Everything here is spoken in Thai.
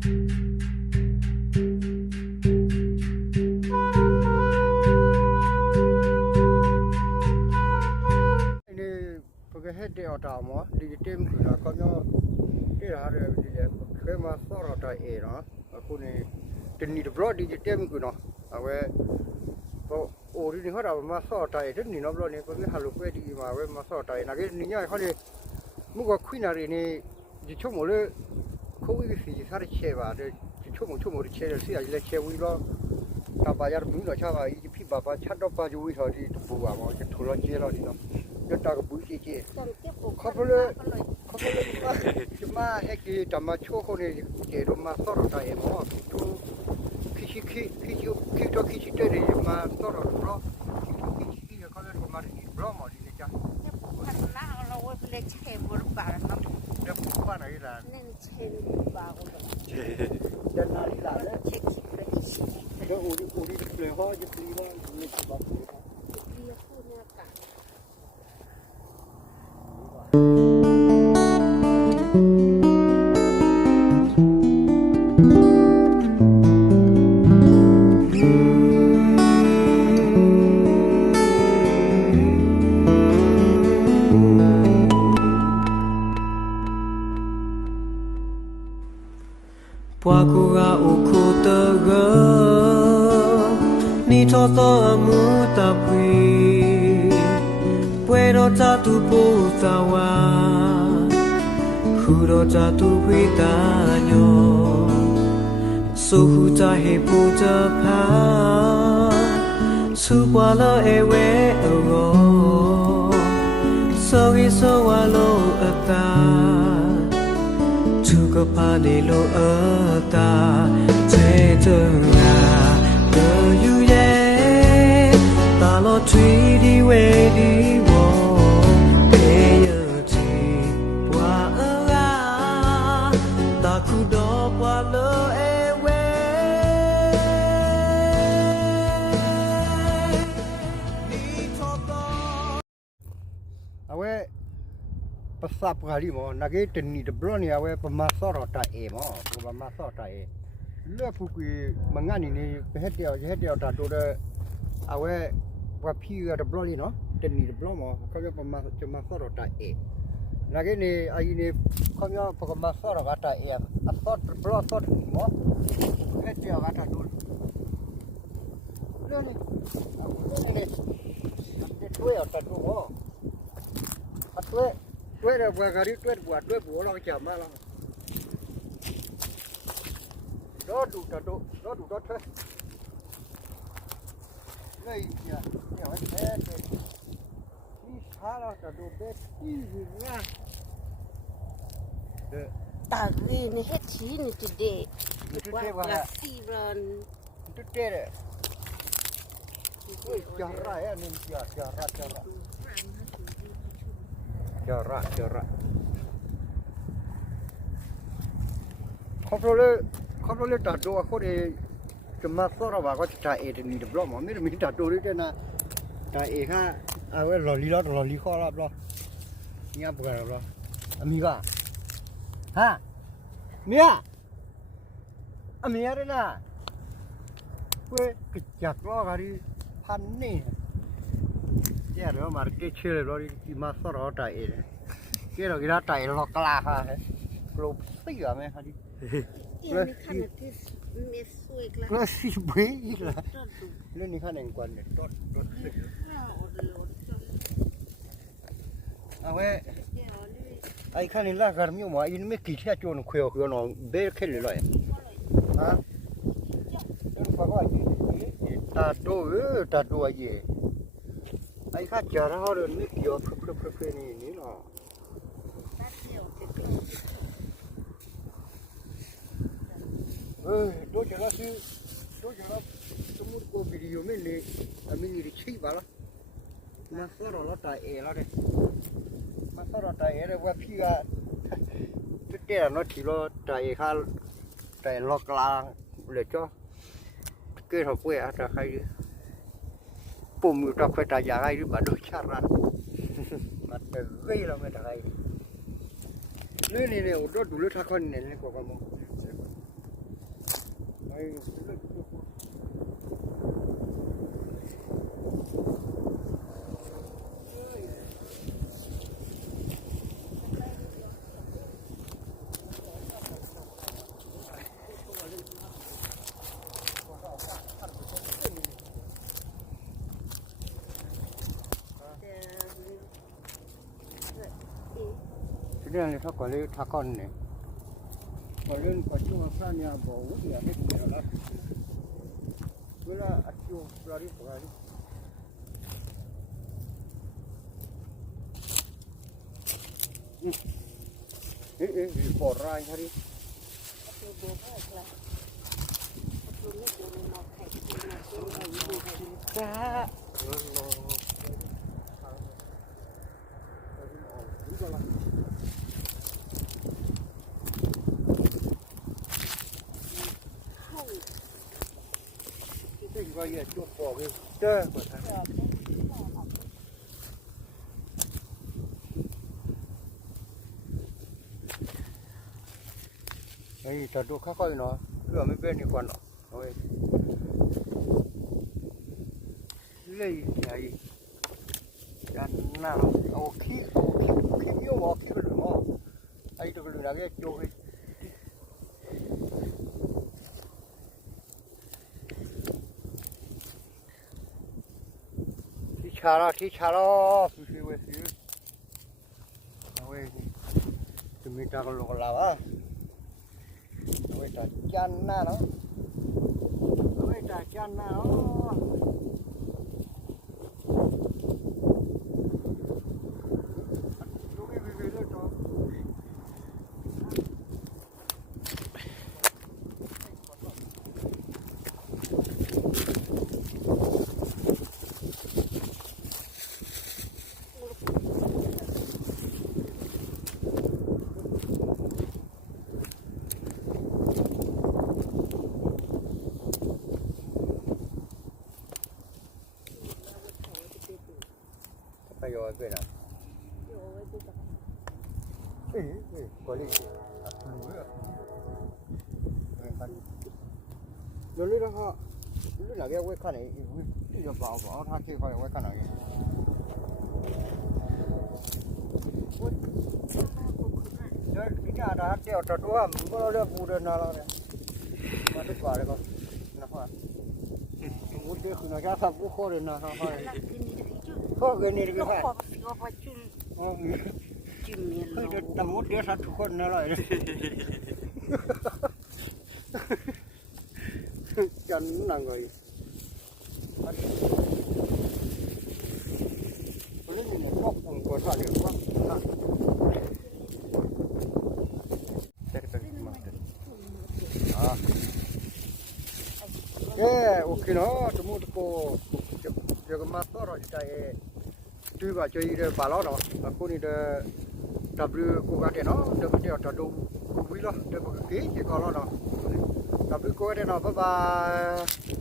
เดียวตามว่าดีเต็มคือเราก็ย่อที่เราเรียกดีเลยเคยมาสอนเราเองเนาะคุณนี่จะนี่บล็อกดีเต็มคือเนาะเอาไว้พอโอ้ที่นี่เขาเรามาสอนใจที่นี่น้องบล็อกนี่ก็มีฮัลโหลเพื่อดีมาไว้มาสอนใจนักนี่เนี่ยเขาเลยมุกคุยนารีนี่จะชั่วโมงเลยเขาวิ่งสี่สามเชว่าเดี๋ยวชั่วโมงที่เชเลยสิอะไรเชวิ่งแล้วถ้าไปยาบุญเราชาวบ้านพี่บ้าชัดดอกปลาจุยเขาที่บัวมาจะทุเรศเจเราดีเนาะจะตากบุญเจเขาเลยมาให้กี่จำมาโชว์คนนี้เจอมาสอนใจมั้งทุกคิดเตอร์มาสอนเราคิดเขาเลยมาดีบล็อกมาดีเลยจ้ะเราเล็กเชฟบริบาลเนาะเดี๋ยวผมว่าไหนล่ะนี่เชฟบาร์ก็เดี๋ยวนาฬิกาเนี่ยเช็คคิดเลยเดี๋ยวอูดีเลยว่าจะตีว่าไม่ถูกบ้างเรียกพูดเนี่ยกัน Pua kura uku tega ni toto amu tapi puedo jatuh putawa huro jatuh pitanyo suhu jahe pujapa subwalo ewe ero sogi sowalo ataก็พาได้โลตาเจเจอราเธออยู่เย่ตาลอทรีดีเวดีวอเอเยจีปวาราตาคูดอปวาโลเอเวนี่ทอตเอาไว้ภาษาปากลีมั้งนักเก็ตนี่ดับเบิลนี่เอาไว้ประมาณสองร้อยเอมั้งประมาณสองร้อยเลือกผู้คุยมังงานนี่เฮ็ดเดียวตัดตัวเด้อเอาไว้ว่าพี่ดับเบิลนี่เนาะเต็นนี่ดับเบิลมั้งเขาจะประมาณสองร้อยเอนักเก็ตนี่ไอ้นี่เขาจะประมาณสองร้อยเอสอดดับเบิลสอดมั้งเฮ็ดเดียวกันตัดตัวเรื่องนี้ตัวตัดตัวมั้งตัวเรื่องบัวการีตัวบัวเราจะมาแล้วรอดูตัดเถอะเนี่ยไอ้แท้นี่ช้าเราตัดตัวเบ็ดที่หินนะตาวีนี่เฮ็ดชีนี่จะเด็กว่าสีบรอนตุ๊ดเตะเลยจาระอันนี้จาระคอนโทรลตัดตัวคนจะมาสอนเราว่าก็จะเอเดนี่เดบล็อกมั้งไม่ได้มีตัดตัวด้วยนะแต่เอค่ะเอาไว้รอลีข้อรับรอเนี่ยปกติรอมีก็ฮะเมียมีอะไรนะเว้ยกิจจักรล้อกันดิพันนี่เจ้าเรามาเก็ตเชื่อเราที่มาสอนเราแต่เอเกี่ยวกับเราแต่เรากล้าค่ะกลุ่มสี่อะไหมครับดิเลยขั้นที่เมสสวยกล้าสิบปีละเรื่องนี้ขั้นแห่งกวนเนี่ยต้นเอาไว้ไอ้ขั้นนี้ล่ากันมีมาอินไม่กี่เท่าโจนเขียวน้องเบลขึ้นเลยฮะเรื่องฟังว่าตาโตไอ้ข้าจะเราเรื่องไม่เกี่ยวเพื่อนี่เนาะดูจะรับสมุดกูวิดีโอไม่เลยมีรีชีบ้าละมาสอนเราแต่แล้วเนี่ยมาสอนเราแต่เลยว่าพี่ก็จุดเด่นเราที่เราแต่ข้าแต่เรากลางเลยจ้ะเกิดหัวเปรี้ยแต่ใครปุ่มอยู่ตรงใครแต่ยาใครหรือบ้าโดยชาระมันเป็นเรื่องเราไม่ได้เรื่องนี้เนี่ยอุดรดูเรื่องทักคนเนี่ยนี่กว่ากันมั้ง รื่องเลยถ้าก่อนเลยถ้าก่อนเนี่ยก่อนเล่นก่อนช่วงพระเนี่ยบอกว่าอย่าให้เดี๋ยวละเวลาอัดช่วงปลาดิบปลาดิบเอ๊ะปอดร้ายครับดิ ตัวโบกละตัวไม่ตัวมาไข่ตัวมาตัวมาอยู่ไข่จ้าก็อย่าจุดปอกเลยเจ้าไอ้แต่ดูค่อยๆเนาะเพื่อไม่เป็นอีกคนเนาะโอ้ยเลยใหญ่ยันหน้าเอาขี้เยอะบอกขี้กระดูกมั้งไอ้ตัวกระดูกนั่นก็โจ้ยที่ชาลฟิวเว้ยเอาเว้ยจะมีตากันลงกันแล้วอ่ะเอาเว้ยตาจันหน้าเนาะเอาเว้ยตาจันหน้าเนาะดูวิวเลยตัวไปย้อนไปนะเอ้ยก็เลยรู้อ่ะรู้แล้วฮะรู้หนักแค่ไว้ขนาดนี้ที่จะเบาถ้าที่เขาไว้ขนาดนี้เดี๋ยวที่นี่อาจจะเดี๋ยวจะดูว่ามันก็เรียกบูเดินอะไรเนี่ยมาทุกฝ่ายเลยก็นะครับบูเดินคือน่าจะสับกูข้อเลยนะครับข้อเกินนี่ดีกว่าเฮ้ยแต่บูเดินสับทุกคนน่ารักเลยจันนั่งเลยเล่นนี่พวกผมก็ชอบเดี๋ยวว่าโอเคเนาะสมมุติก็จะมาต่อเราจะดูว่าจะยืนบาลเนาะคุณนี่เดW กูกันเนาะเดี๋ยวจะดูกูวิลล์เดี๋ยวก็เกี่ยก็แล้วเนาะW กูกันเนาะบ๊ายบาย